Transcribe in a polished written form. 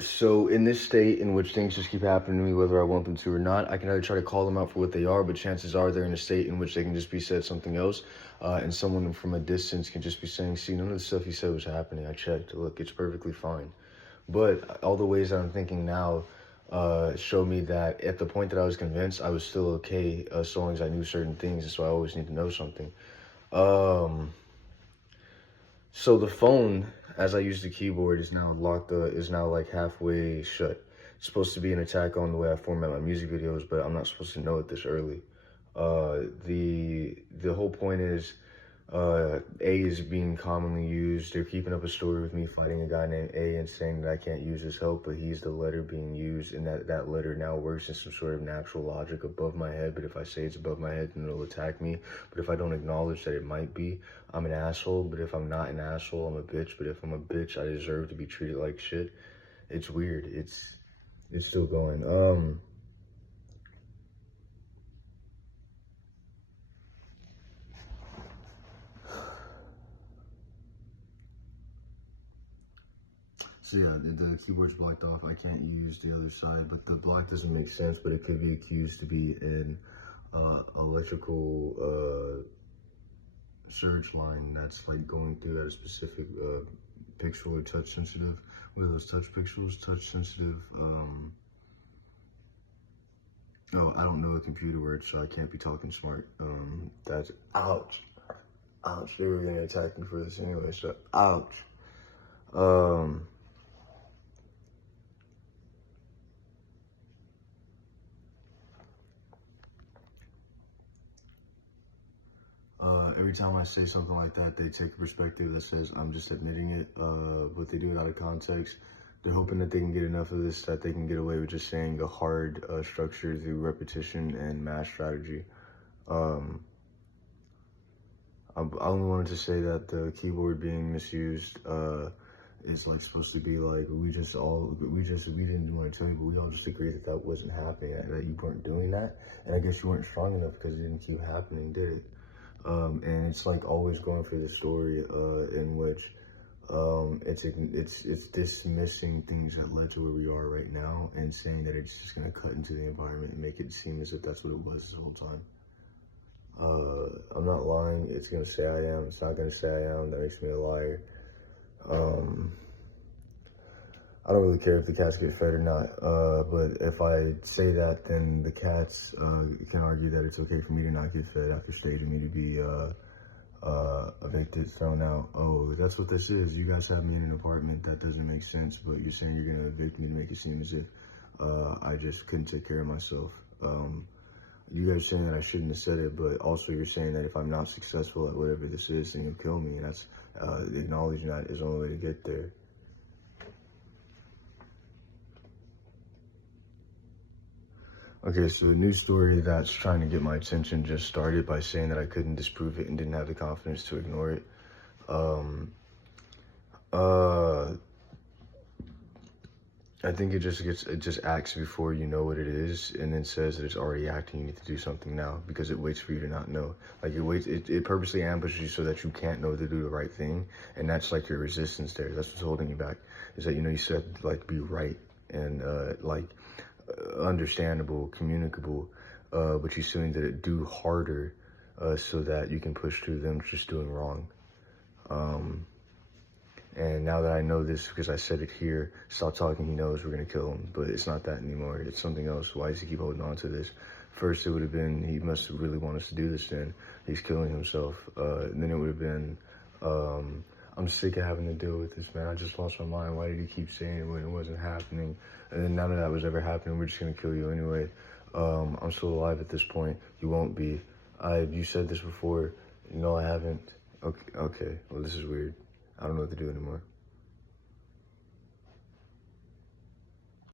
So in this state in which things just keep happening to me, whether I want them to or not, I can either try to call them out for what they are, but chances are they're in a state in which they can just be said something else, and someone from a distance can just be saying, "See, none of the stuff you said was happening. I checked. Look, it's perfectly fine." But all the ways that I'm thinking now, show me that at the point that I was convinced, I was still okay, so long as I knew certain things, and so I always need to know something. Um, so the phone, as I use the keyboard, is now locked. Is now like halfway shut. It's supposed to be an attack on the way I format my music videos, but I'm not supposed to know it this early. The whole point is, A is being commonly used. They're keeping up a story with me fighting a guy named A and saying that I can't use his help, but he's the letter being used, and that letter now works in some sort of natural logic above my head. But if I say it's above my head, then it'll attack me. But if I don't acknowledge that it might be, I'm an asshole. But if I'm not an asshole, I'm a bitch. But if I'm a bitch, I deserve to be treated like shit. It's weird. It's still going. So yeah, the keyboard's blocked off. I can't use the other side, but the block doesn't make sense, but it could be accused to be an electrical surge line that's like going through at a specific pixel or touch sensitive. What are those touch pixels? Touch sensitive. Oh, I don't know a computer word, so I can't be talking smart. That's ouch. Ouch. They were gonna attack me for this anyway, so ouch. Um, every time I say something like that, they take a perspective that says I'm just admitting it, but they do it out of context. They're hoping that they can get enough of this that they can get away with just saying a hard structure through repetition and math strategy. Um, I only wanted to say that the keyboard being misused is like supposed to be like we didn't want to tell you, but we all just agreed that that wasn't happening, that you weren't doing that, and I guess you weren't strong enough because it didn't keep happening, did it? And it's like always going for the story in which it's dismissing things that led to where we are right now and saying that it's just gonna cut into the environment and make it seem as if that's what it was the whole time. I'm not lying. It's gonna say I am. It's not gonna say I am. That makes me a liar. Um, I don't really care if the cats get fed or not, but if I say that, then the cats can argue that it's okay for me to not get fed after staging me to be evicted, thrown out. Oh, that's what this is. You guys have me in an apartment that doesn't make sense, but you're saying you're gonna evict me to make it seem as if I just couldn't take care of myself. You guys are saying that I shouldn't have said it, but also you're saying that if I'm not successful at whatever this is, then you'll kill me, and that's acknowledging that is the only way to get there. Okay, so a news story that's trying to get my attention just started by saying that I couldn't disprove it and didn't have the confidence to ignore it. Um, uh, I think it just acts before you know what it is, and then says that it's already acting. You need to do something now because it waits for you to not know. Like it purposely ambushes you so that you can't know to do the right thing, and that's like your resistance there. That's what's holding you back. Is that you said like be right and understandable, communicable, but you still need to do harder so that you can push through them just doing wrong. And now that I know this, because I said it here, stop talking, he knows we're going to kill him. But it's not that anymore. It's something else. Why does he keep holding on to this? First, it would have been, he must really want us to do this then. He's killing himself. And then it would have been, I'm sick of having to deal with this, man. I just lost my mind. Why did he keep saying it when it wasn't happening? And then none of that was ever happening. We're just going to kill you anyway. I'm still alive at this point. You won't be. You said this before. No, I haven't. Okay. Well, this is weird. I don't know what to do anymore.